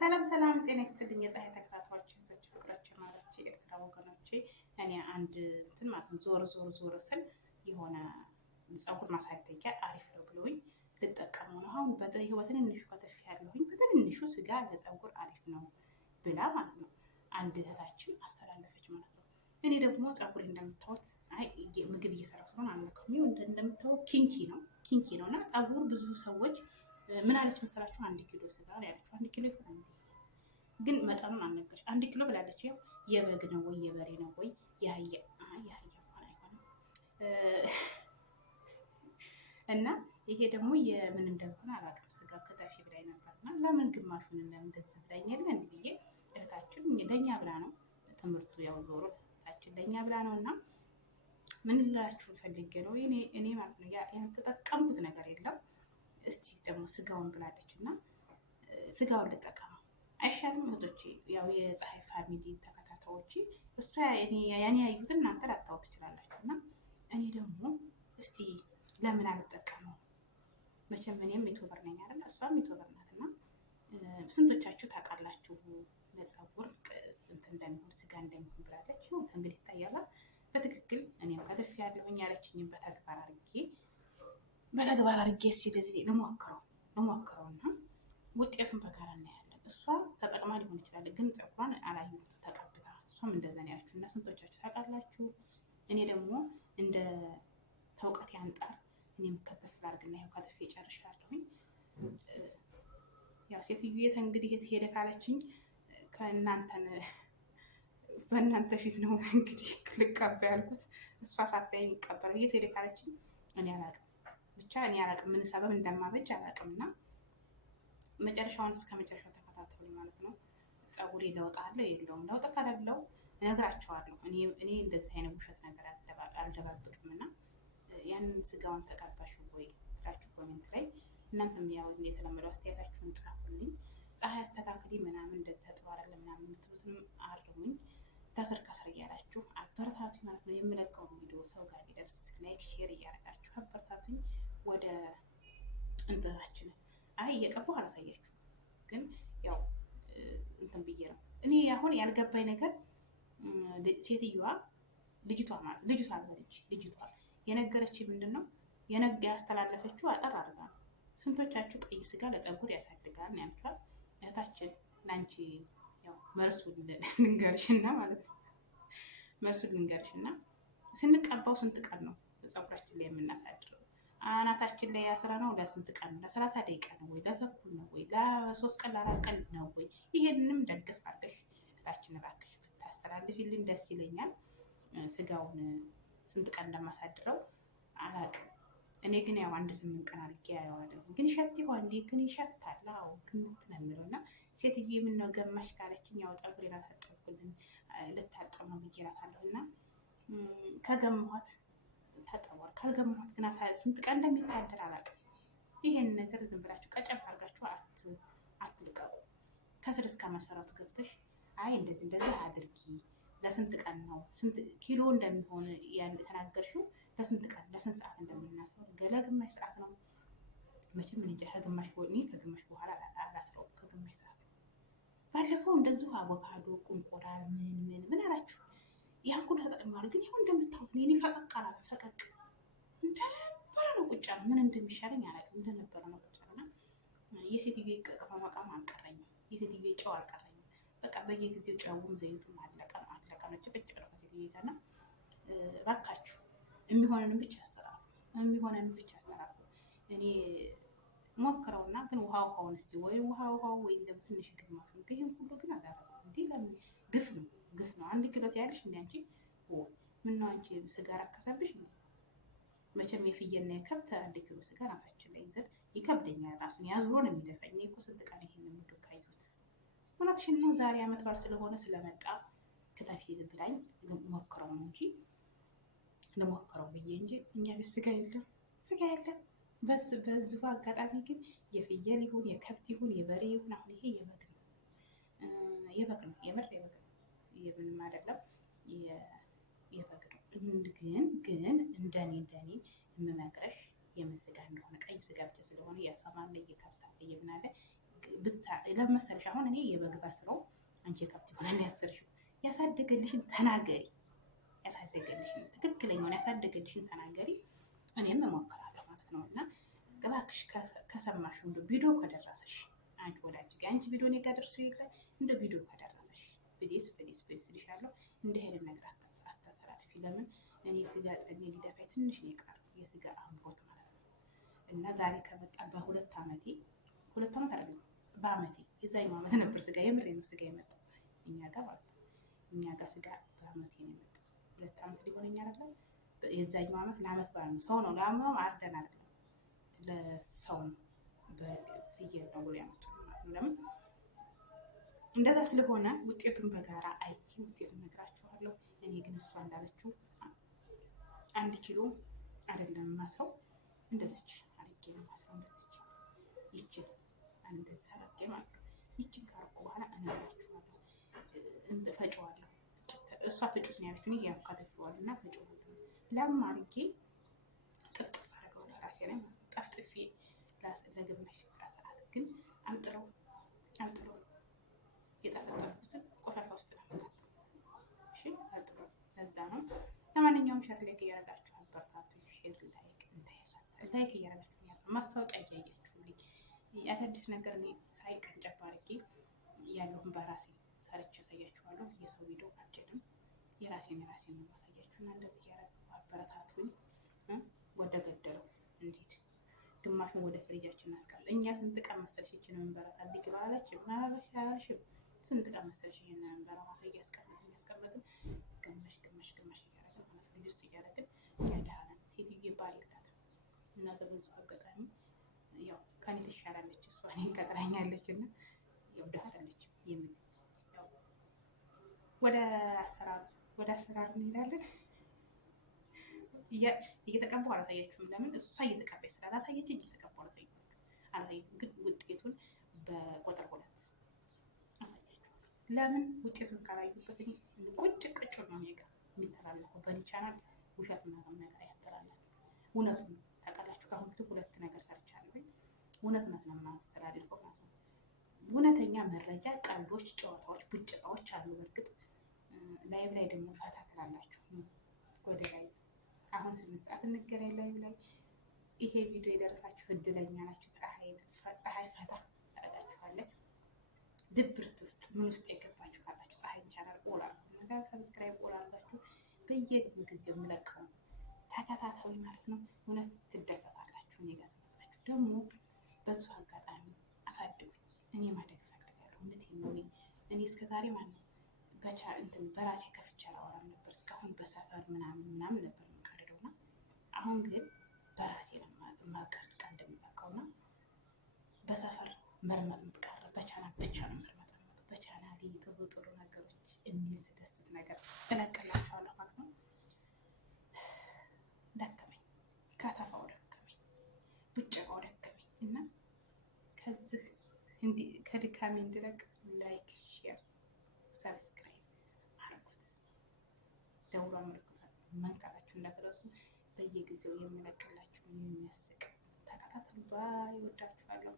ሰላም ሰላም፣ ጤና ይስጥልኝ የፀሐይ ተከታታዮች ዘች ፍቅራችን ማለት የኤርትራ ወገኖቼ። እኔ አንድ እንትን ማለት ነው ዞር ስል የሆነ ፀጉር ማሳደጊያ አሪፍ ነው ብሎኝ ልጠቀሙ ነው። አሁን በትንንሹ ከተፍ ያለሁኝ በትንንሹ ስጋ ለፀጉር አሪፍ ነው ብላ ማለት ነው አንድ እህታችን አስተላለፈች ማለት ነው። እኔ ደግሞ ፀጉሬ እንደምታዩት ምግብ እየሰራሁ ስለሆነ አልነካም። እንደምታዩት ኪንኪ ነው እና ፀጉር ብዙ ሰዎች ምን አለች መሰላችሁ? 1 ኪሎ ስጋ ነው ያለችው። 1 ኪሎ ይሆናል ግን መጠኑን አልነገረች። 1 ኪሎ ብላለች። ያው የበግ ነው ወይ የበሬ ነው ወይ የአህያ እንኳን አይሆንም። እና ይሄ ደግሞ የምን እንደሆነ አላውቅም። ስጋ ከታሽ ብላኝ ነበርና ለምን ግማሹን እንደዚህ ብላኝ የለ እንዴ ብዬ እህታችን ለኛ ብላ ነው ትምህርቱ ያው ዞሮ እህታችን ለኛ ብላ ነው። እና ምን ልላችሁ ፈልጌ ነው እኔ ማለት ነው ያልተጠቀምኩት ነገር የለም። እስቲ ደግሞ ስጋውን ብላለች እና ስጋውን ልጠቀመው አይሻልም እህቶቼ? ያው የፀሐይ ፋሚሊ ተከታታዮች እሷ ያኔ ያዩትን እናንተ ላታውቁ ትችላላችሁ። እና እኔ ደግሞ እስቲ ለምን አልጠቀመው? መቼም እኔም ዩቲዩበር ነኝ አይደል? እሷም ዩቲዩበር ናት። እና ስንቶቻችሁ ታውቃላችሁ ለፀጉር እንትን እንደሚሆን ስጋ እንደሚሆን ብላለች። ይሁን እንግዲህ ይታያላ በትክክል እኔም ከተፍ ያለሁኝ ያለችኝን በተግባር አድርጌ ሲደዚህ ልሞክረውና ውጤቱን በጋራ እናያለን። እሷ ተጠቅማ ሊሆን ይችላል፣ ግን ፀጉሯን አላየሁትም ተቀብታ። እሷም እንደዛ ነው ያለችው። እና ስንቶቻችሁ ታውቃላችሁ? እኔ ደግሞ እንደ ተውቀት ያንጣር እኔም ከተፍ ላድርግና ይኸው ከተፍ ጨርሻለሁኝ። ያው ሴትዬ እንግዲህ የት ሄደ ካለችኝ በእናንተ ፊት ነው እንግዲህ ልቀባ ያልኩት። እሷ ሳታይ ይቀበለው የት ሄደ ካለችኝ እኔ አላውቅም። ብቻ እኔ አላውቅም ምን ሰበብ እንደማበጅ አላውቅም። እና መጨረሻውን እስከ መጨረሻው ተከታተሉ ማለት ነው። ፀጉሬ ለውጥ አለው የለውም? ለውጥ ከሌለው እነግራቸዋለሁ። እኔ እንደዚህ አይነት ውሸት ነገር አልደባብቅም። እና ያንን ስጋውን ተቀባሽ ወይ ብላችሁ ኮሜንት ላይ እናንተም ያው የተለመደው አስተያየታችሁን ጻፉልኝ። ፀሐይ አስተካክሊ ምናምን እንደዚህ ተጥባራለ ምናምን የምትሉትም አርሙኝ። ከስር እያላችሁ አበረታቱኝ ማለት ነው። የምለቀው ቪዲዮ ሰው ጋር ሊደርስ ላይክ ሼር እያደረጋችሁ አበረታቱኝ። ወደ እንትናችን እየቀባሁ አላሳያችሁም፣ ግን ያው እንትን ብዬ ነው። እኔ አሁን ያልገባኝ ነገር ሴትዮዋ ልጅቷ የነገረች ምንድን ነው ያስተላለፈችው አጠር አድርጋ ነው። ስንቶቻችሁ ቀይ ስጋ ለፀጉር ያሳድጋል ነው ያልኳት እህታችን። ለአንቺ ያው መልሱን ልንገርሽና ማለት ነው ስንቀባው ስንት ቀን ነው ፀጉራችን ላይ የምናሳድረው? አናታችን ላይ ያስራ ነው ለስንት ቀን ነው? ለ30 ደቂቃ ነው ወይ ለተኩል ነው ወይ ለ3 ቀን ለ4 ቀን ነው ወይ? ይሄንንም ደግፍ አድርገሽ እህታችን እባክሽ ብታስተላልፊልን ደስ ይለኛል። ስጋውን ስንት ቀን እንደማሳድረው አላውቅም። እኔ ግን ያው 8 ቀን አድርጌ ያየዋለሁ። ግን ሸት ይሆን እንዴ? ግን ይሸታል። አዎ ግን እንትን ነው የሚለው። እና ሴትዬ ምን ነው ገማሽ ካለችኝ ያው ፀጉሬን አታጠብኩልን ልታጠብ ነው ብዬ እላታለሁ። እና ከገማኋት ተጠዋል፣ ካልገማኋት ግን ስንት ቀን እንደሚታደር አላውቅም። ይሄን ነገር ዝም ብላችሁ ቀጨብ አድርጋችሁ አትልቀቁ። ከስር እስከ መሰረቱ ገብተሽ እንደዚህ አድርጊ። ለስንት ቀን ነው ስንት ኪሎ እንደሚሆን የተናገርሽው? ለስንት ቀን ለስንት ሰዓት እንደምናስረው ግማሽ ሰዓት ነው መቼም እንጃ። ከግማሽ በኋላ አላስረውም። ከግማሽ ሰዓት ባለፈው እንደዚሁ አቮካዶ ቁንቆዳል ምን አላችሁ? ያን ሁሉ ተጠቅማሉ። ግን ይሁን እንደምታውቁት እኔ ፈቀቅ አላለም። ፈቀቅ እንደነበረ ነው ቁጭ ያለ። ምን እንደሚሻለኝ አላውቅም። እንደነበረ ነው ቁጭ ያለና የሴትዮ ቅመማ ቅመም አልቀረኝም። የሴትዮ ጨው አልቀረኝም። በቃ በየጊዜው ጨውም ዘይቱም አለቀ ነው ጭቅጭቅ ነው ከሴትዮ ጋር። እና እባካችሁ የሚሆነንን ብቻ አስተላልፉ። እኔ ሞክረውና ግን ውሃውን እስቲ ወይ ውሃው ወይ እንደ ትንሽ ግማሹ ይሄን ሁሉ ግን አላደረኩም። እንዴ ለምን ግፍ ነው 1 ኪሎ ያለሽ እንዴ አንቺ? ምነው አንቺ ስጋ ረከሰብሽ እንዴ? መቼም የፍየልና የከብት 1 ኪሎ ስጋ ናታችን ላይ ይዘን ይከብደኛል። ራሱን ያዝሮ ነው የሚደፋኝ። እኔ እኮ ስንት ቀን ይሄንን ምግብ ካየሁት። እውነትሽን ነው። ዛሬ ዓመት በዓል ስለሆነ ስለመጣ ክተፊ ብላኝ ልሞክረው ነው እንጂ ልሞክረው ብዬ እንጂ እኛ ቤት ስጋ የለም። በዚሁ አጋጣሚ ግን የፍየል ይሁን የከብት ይሁን የበሬ ይሁን አሁን ይሄ የበግ ነው የምንም አይደለም የበግ ነው። ግን እንደኔ የምመክረሽ የምን ስጋ እንደሆነ ቀይ ስጋ ብቻ ስለሆነ ያሳማል እየከብታል እየምናለ ለመሰለሽ አሁን እኔ የበግ ባስረው አንቺ የከብት ይሆናል ያሰርሽው። ያሳደገልሽን ተናገሪ፣ ያሳደገልሽን ትክክለኛውን ያሳደገልሽን ተናገሪ። እኔም እሞክራለሁ ማለት ነው። እና እባክሽ ከሰማሽ እንደ ቪዲዮ ከደረሰሽ አንቺ ወዳጅ አንቺ ቪዲዮ እኔ ጋር ደርሶ የለ እንደ ቪዲዮ ከደረሰሽ ፕሊስ ልሻለሁ እንዲህ አይነት ነገር አስተላልፊ። ለምን እኔ ስጋ ጸኔ ሊደፋኝ ትንሽ ነው የቀረው የስጋ አምሮት ማለት ነው። እና ዛሬ ከመጣ በ2 ዓመቴ 2 ዓመት አይደለም በአመቴ የዛኛው ዓመት ነበር ስጋ የምሬ ነው ስጋ የመጣው እኛ ጋር ማለት ነው። እኛ ጋር ስጋ በአመቴ ነው የመጣው 2 ዓመት ሊሆነኝ አይደለም። የዛኛው ዓመት ለአመት በዓል ነው ሰው ነው ለአመት አርደን አይደለም ለሰው ነው በፍየል ነው ብሎ ያመጡት ማለት ነው። ለምን እንደዛ ስለሆነ ውጤቱን በጋራ አይቼ ውጤቱን ነግራችኋለሁ። እኔ ግን እሷ እንዳለችው 1 ኪሎ አይደለም ማስረው እንደዚች አርጌ ነው ማስረው እንደዚች ይችል እንደዛ አርጌ ማለት ነው። ይችን ካርኩ በኋላ እነግራችኋለሁ ፈጨዋለሁ። እሷ ፍጩስ ነው ያለችው ይሄ ያካተፈዋል እና ፈጨዋለሁ። ለም አርጌ ጥፍጥፍ አደረገው ለራሴ ላይ ማለት ነው። ጠፍጥፌ ለግማሽ ሰዓት ግን አልጥለው የጠፈጠፉትን ቆሻሻ ውስጥ ነው። እሺ አልጥለው ለዛ ነው። ለማንኛውም ሼር ላይክ እያደረጋችሁ አበረታቱኝ። ሼር ላይክ እንዳይረሳ። ላይክ እያደረጋችሁ ማስታወቂያ እያያችሁልኝ አዳዲስ ነገር እኔ ሳይቀን ጨባርጌ ያለውን በራሴ ሰርቼ ያሳያችኋለሁ። የሰው ቪዲዮ አልጭንም። የራሴን ነው ማሳያችሁና እንደዚህ እያደረጋችሁ አበረታቱኝ። ወደ ገደለው እንዴት ግማሹን ወደ ፍሪጃችን እናስቀምጥ። እኛ ስንት ቀን መሰለሽ ይችን እንበረታ ልጅ ባላችሁ ማለሽም ስንት ቀን መሰለሽ ይሄን እንበረታ እያስቀመጥን ግማሽ እያደረግን ማለት ፍሪጅ ውስጥ እያደረግን ያዳሃለን። ሴትዬ ባል የላትም እና በዚሁ አጋጣሚ ያው ከኔ ትሻላለች እሷ እኔን ቀጥራኛለች እና ያው ዳሃለች የምግብ ያው ወደ አሰራር እንሄዳለን። እየተቀባው አላሳያችሁም። ለምን እሷ እየተቀባች ስላላሳየችኝ እየተቀባው አላሳያችሁም። ግን ውጤቱን በቁጥር 2 አሳያችኋለሁ። ለምን ውጤቱን ካላዩበት እኔ ቁጭ ነው እኔ ጋር የሚተላለፈው በእኔ ቻናል ውሸት ምናምን ነገር ያስተላልፋል። እውነቱን ታውቃላችሁ። ከአሁን ፊት 2 ነገር ሰርቻለሁ። እውነት ነው የማስተላልፈው ማለት ነው። እውነተኛ መረጃ፣ ቀልዶች፣ ጨዋታዎች፣ ቡጭቃዎች አሉ። በእርግጥ ላይቭ ላይ ደግሞ ፈታ ትላላችሁ ወደ ላይ አሁን 8 ሰዓት እንገናኝ ላይቭ ላይ። ይሄ ቪዲዮ የደረሳችሁ እድለኛ ናችሁ። ፀሐይ ፈታ አደርጋችኋለች። ድብርት ውስጥ ምን ውስጥ የገባችሁ ካላችሁ ፀሐይ ቻናል ኦል አድርጉ። ሰብስክራይብ ኦል አድርጋችሁ በየጊዜው የምለቀው ተከታታዩ ማለት ነው። እውነት ትደሰታላችሁ። እኔ ጋር ስለመጣችሁ ደግሞ በዙ አጋጣሚ አሳድጉኝ። እኔ ማደግ እፈልጋለሁ። እውነቴን ነው። እኔ እስከዛሬ ማለት ነው በራሴ ከፍቼ አላወራም ነበር። እስካሁን በሰፈር ምናምን ነበር የምቀርደውና አሁን ግን በራሴ ነው ማቀርድ እንደሚያውቀውና በሰፈር መርመጥ የምትቀር በቻናል ብቻ ነው መርመጥ። በቻናል ጥሩ ነገሮች የሚያስደስት ነገር እለቅላችኋለሁ ማለት ነው። ደከመኝ፣ ከተፋው ደከመኝ፣ ቡጨቃው ደከመኝ እና ከዚህ ከድካሜ እንድለቅ ላይክ፣ ሼር፣ ሰብስክራይብ አድርጉት። ደውሏ ምልክት መንካታችሁ እንዳትረሱ። በየጊዜው የምለቅላችሁ የሚያስቅ ተከታተሉ። ባይ ወዳችኋለሁ።